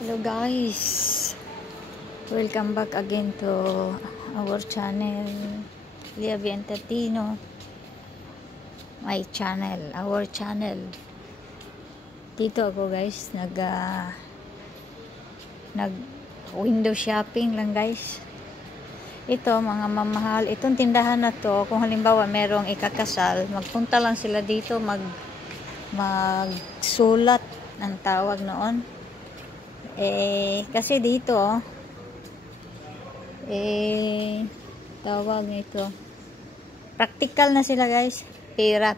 Hello guys, welcome back again to our channel, Lia Vientatino. My channel, our channel. Dito ako guys, nag window shopping lang guys. Ito mga mamahal, itong tindahan na to, kung halimbawa merong ikakasal, magpunta lang sila dito, magsulat ang tawag noon. Kasi dito tawag nito, practical na sila guys. Pera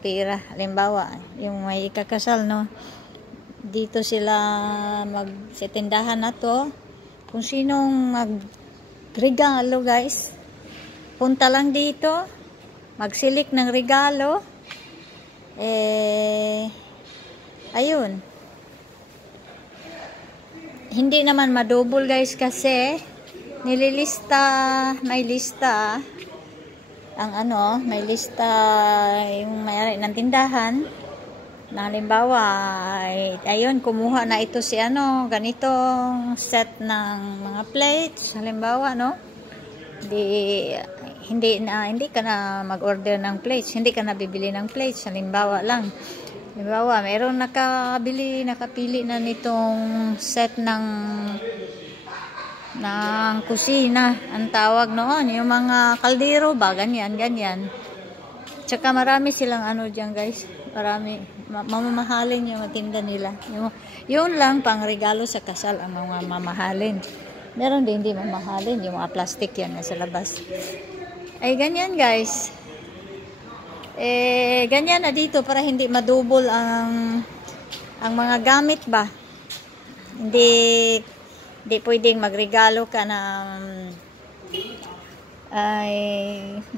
halimbawa yung may ikakasal, no, dito sila sa tindahan na to, kung sinong magregalo guys, punta lang dito, magsilik ng regalo. Ayun, hindi naman madouble guys, kasi may lista ang may lista yung may-ari ng tindahan na halimbawa ayun, kumuha na ito si ganitong set ng mga plates halimbawa, no, hindi ka na mag-order ng plates, hindi ka na bibili ng plates, halimbawa lang. Halimbawa, mayroong nakapili na nitong set ng kusina, ang tawag noon, yung mga kaldero ba, ganyan. Tsaka marami silang dyan guys, marami, mamahalin yung tinda nila. Yun lang, pang regalo sa kasal ang mga mamahalin. Meron din hindi mamahalin, yung mga plastic yan nasa labas. Ay, ganyan guys. Ganyan na dito para hindi madouble ang mga gamit ba. Hindi pwedeng magregalo ka ng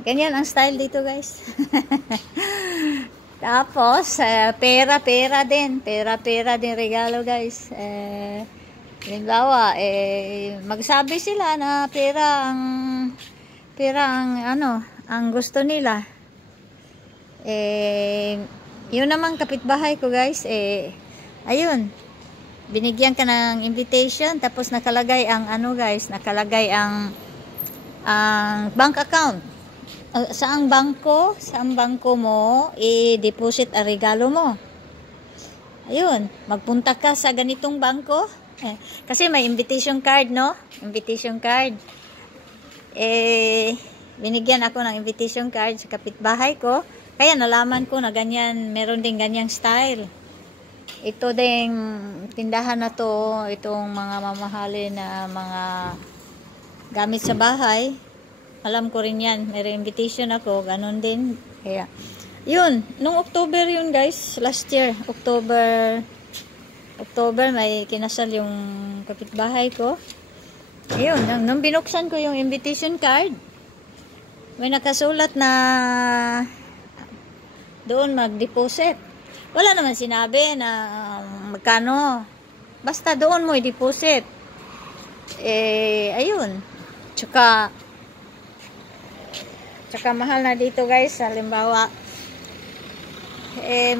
ganyan ang style dito guys. Tapos pera din regalo guys. Halimbawa magsabi sila na pera ang gusto nila. Yun naman kapitbahay ko guys, ayun, binigyan ka ng invitation, tapos nakalagay ang nakalagay ang bank account. Saang bangko mo i-deposit ang regalo mo. Ayun, magpunta ka sa ganitong bangko, kasi may invitation card, no, invitation card. Binigyan ako ng invitation card sa kapitbahay ko. Kaya nalaman ko na ganyan, meron din ganyang style. Ito ding tindahan na to, itong mga mamahalin na mga gamit sa bahay. Alam ko rin yan, may invitation ako, ganun din. Kaya, yun, nung October yun guys, last year, October may kinasal yung kapitbahay ko. Ayun, nung binuksan ko yung invitation card, may nakasulat na doon mag-deposit. Wala naman sinabi na magkano. Basta doon mo i-deposit. Ayun. Tsaka mahal na dito guys. Halimbawa,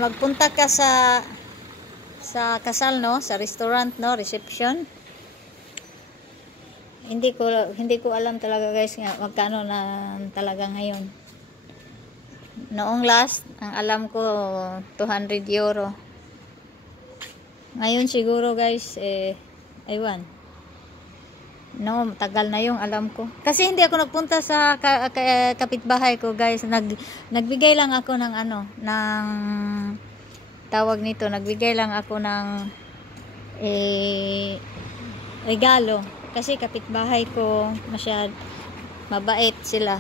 magpunta ka sa kasal, no, sa restaurant, no, reception. Hindi ko alam talaga guys nga magkano na talaga ngayon. Noong last, ang alam ko 200 euro. Ngayon siguro guys, aywan. No, tagal na yung alam ko. Kasi hindi ako nagpunta sa kapitbahay ko guys. Nagbigay lang ako ng ng tawag nito. Nagbigay lang ako ng regalo. Kasi kapitbahay ko mabait sila.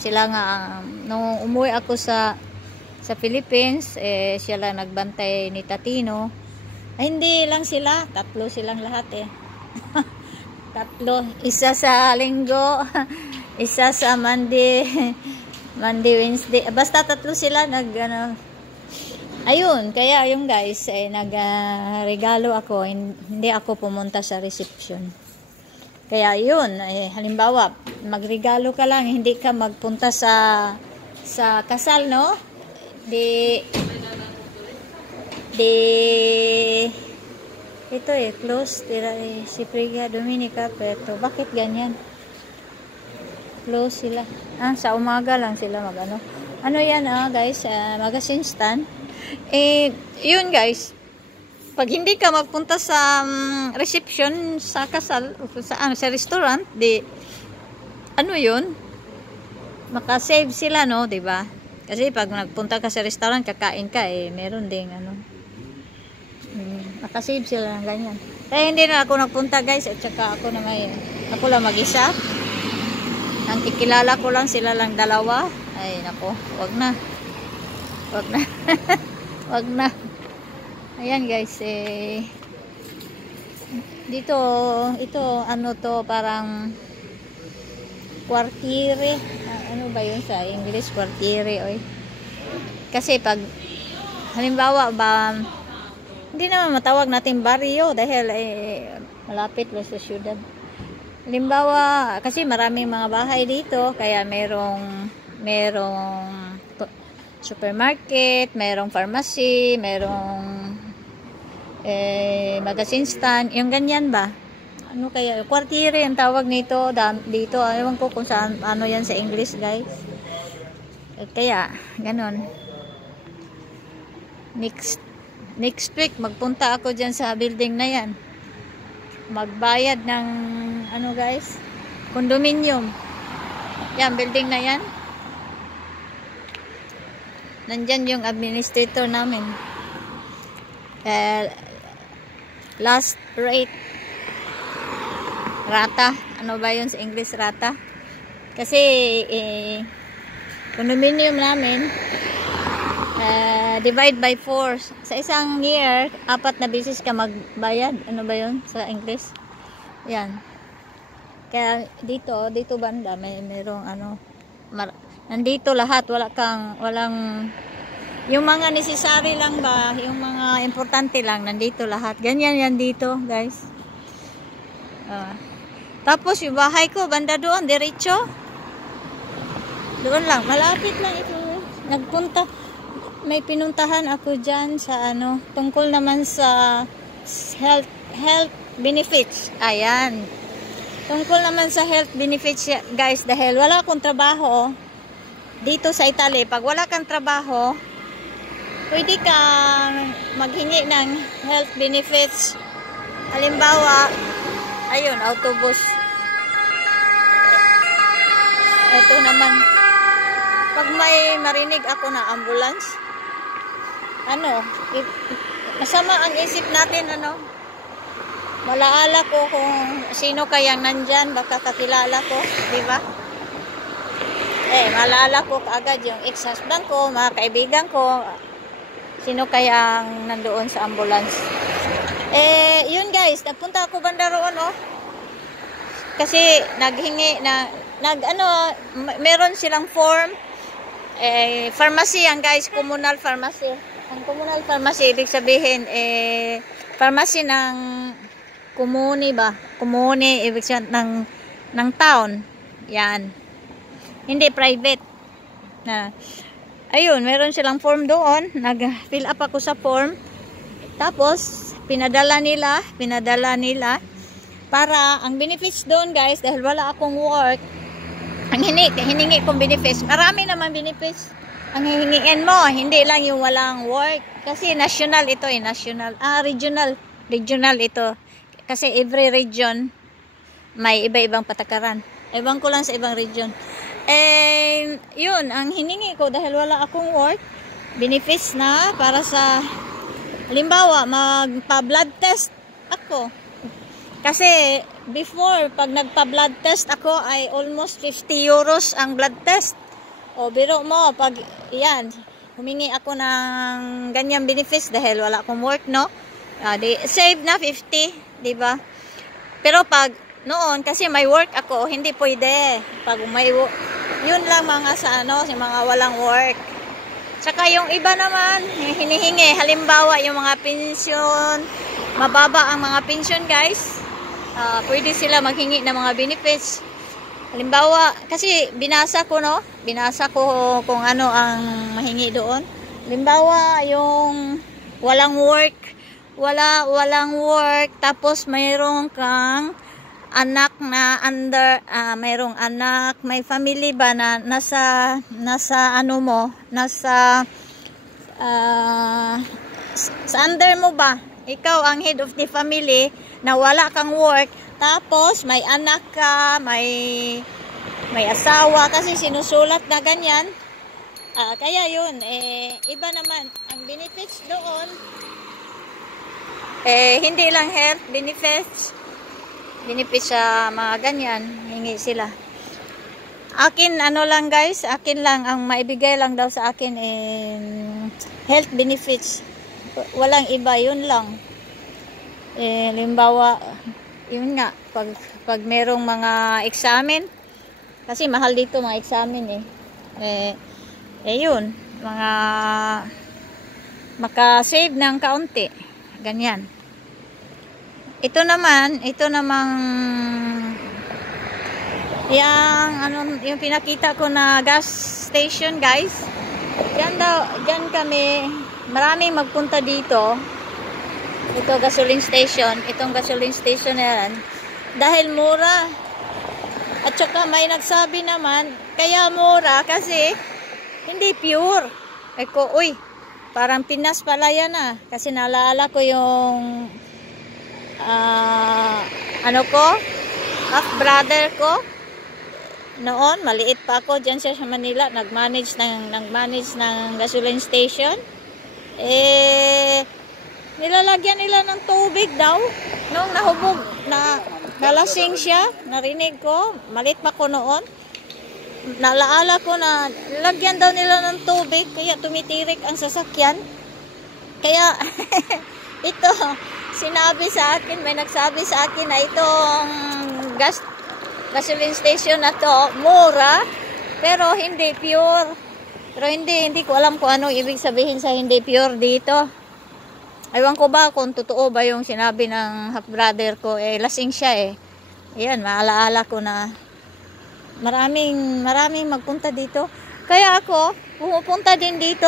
Sila nga, nung umuwi ako sa Philippines, siya lang nagbantay ni Tatino. Ay, hindi lang sila, 3 silang lahat 3, isa sa Linggo, isa sa Monday, Wednesday, basta 3 sila ayun, kaya yung guys, nagregalo ako, hindi ako pumunta sa reception. Kaya yun, halimbawa, magregalo ka lang, hindi ka magpunta sa kasal, no? Ito close. Tira si Prigia Dominica Preto. Bakit ganyan? Close sila. Sa umaga lang sila mag-ano. Ano yan guys? Magazine stand. Yun guys. Pag hindi ka magpunta sa reception sa kasal, sa restaurant, ano yun? Makasave sila, no? Diba? Kasi pag nagpunta ka sa restaurant, kakain ka, meron ding ano. Makasave sila ng ganyan. Kaya hindi na ako nagpunta guys, at saka ako na ngayon. Ako lang mag-isa. Ang kikilala ko lang, sila lang dalawa. Ay, nako, wag na. Wag na. Wag na. Ayan guys, dito, ito, ano to, parang kwartire. Ano ba yun sa English? Kwartire, oy. Kasi pag, halimbawa ba, hindi naman matawag natin barrio dahil malapit lang sa syudad. Halimbawa, kasi maraming mga bahay dito, kaya merong supermarket, merong pharmacy, merong magazine stand, yung ganyan ba? Ano kaya? Kwartire ang tawag nito dito. Ewan ko kung saan, ano yan sa English guys. Kaya, ganon. Next week, magpunta ako dyan sa building na yan. Magbayad ng, ano guys, condominium. Yan, building na yan. Nandyan yung administrator namin. Last rate. Rata. Ano ba yun sa English? Rata. Kasi, condominium namin, divide by 4. Sa isang year, 4 na beses ka magbayad. Ano ba yun sa English? Yan. Kaya dito banda, merong ano, nandito lahat, walang, yung mga necessary lang ba, yung mga importante lang, nandito lahat. Ganyan yan dito, guys. Tapos yung bahay ko, banda doon, diretso. Doon lang, malapit lang ito. May pinuntahan ako dyan sa ano, tungkol naman sa health benefits. Ayan. Tungkol naman sa health benefits, guys, dahil wala akong trabaho dito sa Italy. Pag wala kang trabaho, pwede kang maghingi ng health benefits. Halimbawa, ayun, autobus. Ito naman. Pag may marinig ako na ambulance, ano, masama ang isip natin, ano, malaala ko kung sino kayang nandyan, baka kakilala ko, di ba? Malaala ko kaagad yung ex-husband ko, mga kaibigan ko, sino kayang nandoon sa ambulance. Yun guys, nagpunta ako banda roon, oh. Kasi naghingi na, meron silang form, pharmacy yan guys, communal pharmacy. Ang communal pharmacy, ibig sabihin, pharmacy ng komune ba? Komune, ibig sabihin ng town. Yan. Hindi private. Ayun, meron silang form doon. Nag-fill up ako sa form. Tapos, pinadala nila para ang benefits doon guys, dahil wala akong work, ang hiningi kong benefits, marami naman benefits. Ang hihingin mo, hindi lang yung walang work. Kasi national ito national. Regional ito. Kasi every region, may iba-ibang patakaran. Ewan ko lang sa ibang region. Yun, ang hiningi ko dahil wala akong work, benefits na para sa, halimbawa, magpa-blood test ako. Kasi, before, pag nagpa-blood test ako, ay almost 50 euros ang blood test. O, biro mo, pag, yan, humingi ako ng ganyang benefits dahil wala akong work, no? Save na 50, di ba? Pero pag, noon, kasi may work ako, hindi pwede. Pag may work, yun lang mga sa ano, yung mga walang work. Saka yung iba naman, hinihingi, halimbawa, yung mga pensyon, mababa ang mga pensyon, guys. Pwede sila maghingi ng mga benefits. Halimbawa, kasi binasa ko, no? Binasa ko kung ano ang mahingi doon. Halimbawa, yung walang work, walang work, tapos mayroong kang anak na mayroong anak, may family ba na nasa ano mo, nasa sa under mo ba? Ikaw ang head of the family na wala kang work, tapos may anak ka, may asawa, kasi sinusulat na ganyan. Kaya yun, iba naman ang benefits doon. Hindi lang health benefits sa mga ganyan, hingi sila. Akin ano lang guys, akin lang ang maibigay lang daw sa akin health benefits. Walang iba, yun lang. Limbawa, yun nga, pag merong mga examen, kasi mahal dito mga examen yun, mga makasave ng kaunti, ganyan. Ito namang yung pinakita ko na gas station guys, dyan kami, maraming magpunta dito. Ito gasoline station, itong gasoline station na yan, dahil mura. At saka may nagsabi naman, kaya mura kasi hindi pure. Uy, parang Pinas pala yan kasi naalala ko yung half brother ko noon, maliit pa ako, dyan siya sa Manila, nag-manage ng gasoline station. Nilalagyan nila ng tubig daw nung nahubog, nalasing siya, narinig ko, maliit pa ko noon, nalaala ko na lagyan daw nila ng tubig, kaya tumitirik ang sasakyan. Kaya ito, sinabi sa akin, may nagsabi sa akin na itong gasoline station na to, mura, pero hindi pure. Pero hindi ko alam kung ano ibig sabihin sa hindi pure dito. Ewan ko ba kung totoo ba yung sinabi ng half brother ko, lasing siya Ayan, maalaala ko na maraming magpunta dito. Kaya ako, pumupunta din dito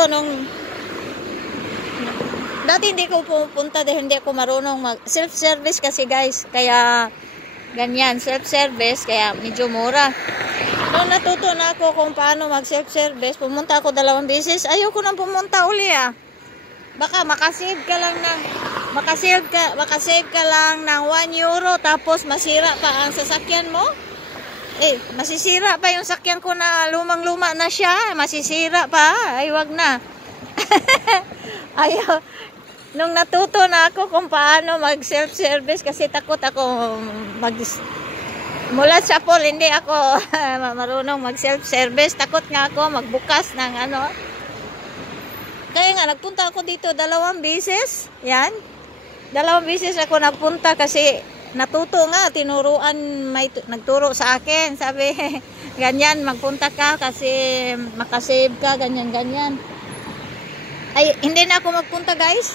dati hindi ko pumupunta dahil hindi ako marunong self-service kasi guys. Kaya ganyan, self-service, kaya medyo mura. Nung natuto na ako kung paano mag-self-service, pumunta ako 2 beses. Ayoko nang pumunta uli Baka makasave ka lang ng 1 euro, tapos masira pa ang sasakyan mo. Masisira pa yung sakyan ko na lumang-luma na siya. Masisira pa. Ay, wag na. Ayaw. Nung natuto na ako kung paano mag-self-service, kasi takot ako mula sa pool, hindi ako marunong mag-self-service. Takot nga ako magbukas ng Kaya nga, nagpunta ako dito 2 beses. Yan. 2 beses ako nagpunta kasi natuto nga, may nagturo sa akin. Sabi, ganyan, magpunta ka kasi makasave ka, ganyan. Ay, hindi na ako magpunta guys.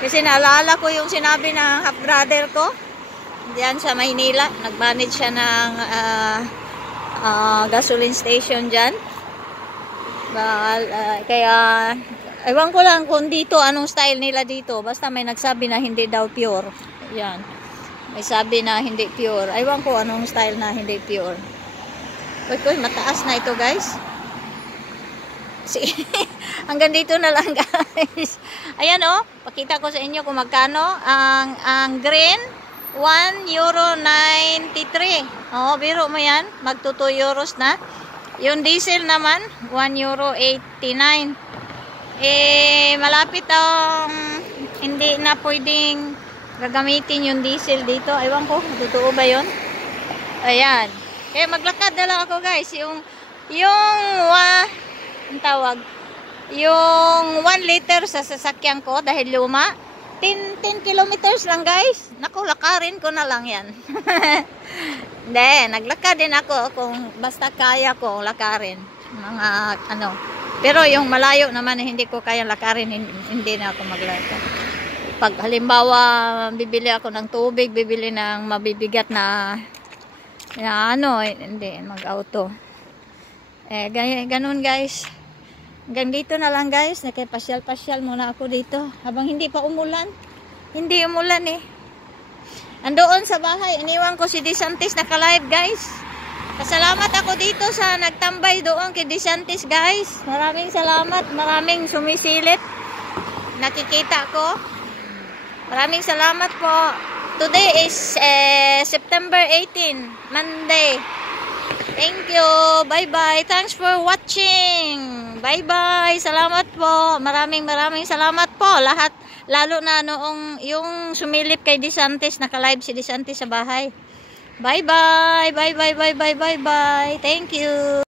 Kasi naalala ko yung sinabi ng half brother ko. Diyan sa Maynila, nag-manage siya ng gasoline station dyan. Kaya ewan ko lang kung dito anong style nila dito, basta may nagsabi na hindi daw pure. Yan, may sabi na hindi pure. Ewan ko anong style na hindi pure. Uy, mataas na ito guys. Hanggang dito na lang guys. Ayan pakita ko sa inyo kung magkano ang green, 1 euro 93. Biro mo yan, magto 2 euros na. Yung diesel naman, 1 euro 89. Malapit hindi na pwedeng gagamitin yung diesel dito. Ewan ko, totoo ba yun? Ayan. Kaya maglakad na lang ako guys. Yung yung 1 liter sa sasakyan ko dahil luma, 10 kilometers lang guys. Naku, lakarin ko na lang yan. Hindi, naglakad din ako kung basta kaya ko lakarin. Pero yung malayo naman hindi ko kaya lakarin, hindi na ako maglakad. Pag halimbawa bibili ako ng tubig, bibili ng mabibigat na hindi mag-auto. Ganun guys. Hanggang dito na lang guys. Nakipasyal-pasyal muna ako dito habang hindi pa umulan. Hindi umulan eh. Andoon sa bahay, iniwan ko si DeSantis naka-live, guys. Pasalamat ako dito sa nagtambay doon kay DeSantis, guys. Maraming salamat, maraming sumisilip. Nakikita ko. Maraming salamat po. Today is September 18, Monday. Thank you. Bye-bye. Thanks for watching. Bye-bye. Salamat po. Maraming salamat po. Lahat, lalo na noong yung sumilip kay DeSantis, naka-live si DeSantis sa bahay. Bye-bye. Bye-bye. Bye-bye. Bye-bye. Thank you.